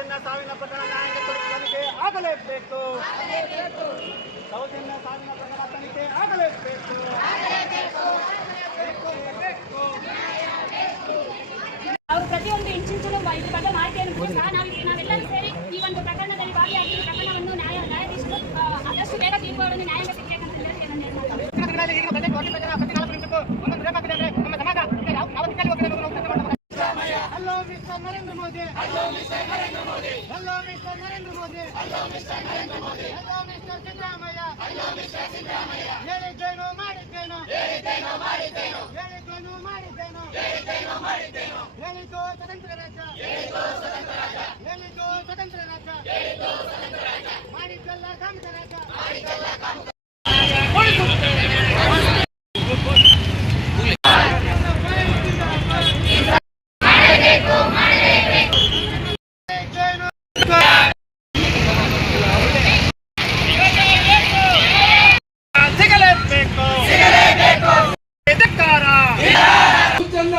ಸೌಜನ್ಯ ಸಾವಿನ ಪ್ರಕರಣ ನ್ಯಾಯಾಂಗ ತನಿಖೆ ಆಗಲೇಬೇಕು. ಸೌಜನ್ಯ ಸಾವಿನ ಪ್ರಕರಣ ತನಿಖೆ ಆಗಲೇಬೇಕು. ಅವರು ಪ್ರತಿಯೊಂದು ಇಂಚಿಂಚು ಇದ್ರ ಬಗ್ಗೆ ಮಾಹಿತಿಯನ್ನು ಸಹ ನಾವೆಲ್ಲರೂ ಸೇರಿ ಈ ಒಂದು ಪ್ರಕರಣದಲ್ಲಿ ಭಾಗಿಯಾಗಿ ಪ್ರಕರಣವನ್ನು ನ್ಯಾಯಾಧೀಶರು ಆದಷ್ಟು ಬೇಗ ತೀರ್ಪುಗಳನ್ನು ನ್ಯಾಯಾಂಗ ಸಿಗಬೇಕಂತ ಹೇಳಿ ನನ್ನ Hello, Mr. Narendra Modi. Hello, Mr. Narendra Modi. Hello, Mr. Narendra Modi. Hello, Mr. Narendra Modi. Hello, Mr. Siddaramaiah. Hello, Mr. Siddaramaiah. ಹೇಳಿದ್ದೇನೋ ಮಾಡಿದ್ದೇನೋ. ಹೇಳಿದ್ದೇನೋ ಮಾಡಿದ್ದೇನೋ. ಹೇಳಿದ್ದೇನೋ ಮಾಡಿದ್ದೇನೋ. ಹೇಳಿದ್ದೇನೋ ಮಾಡಿದ್ದೇನೋ. ಹೇಳಿದ್ದು ಸ್ವತಂತ್ರ ರಾಜ್ಯ. ಹೇಳಿದ್ದು ಸ್ವತಂತ್ರ ರಾಜ್ಯ. ಹೇಳಿದ್ದು ಸ್ವತಂತ್ರ ರಾಜ್ಯ. ಹೇಳಿದ್ದು ಸ್ವತಂತ್ರ ರಾಜ್ಯ. ಮಾಡಿದ್ದೆಲ್ಲ ಕಾಮದ ರಾಜ್ಯ. ಮಾಡಿದ್ದೆಲ್ಲ ಕಾಮದ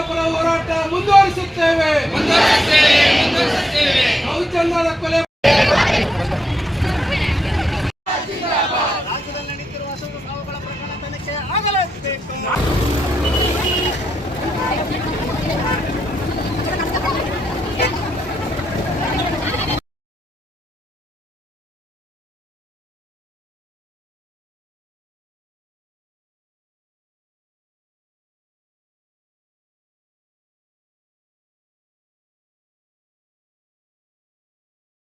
ಪರ ಹೋರಾಟ ಮುಂದುವರಿಸುತ್ತೇವೆ. ಔಚನ್ನದ ಕೊಲೆ ರಾಜ್ಯದಲ್ಲಿ ನಡೆಯುತ್ತಿರುವ ಸಾವುಗಳ ಪ್ರಕರಣ ತನಿಖೆ ಆಗಲೇಬೇಕು.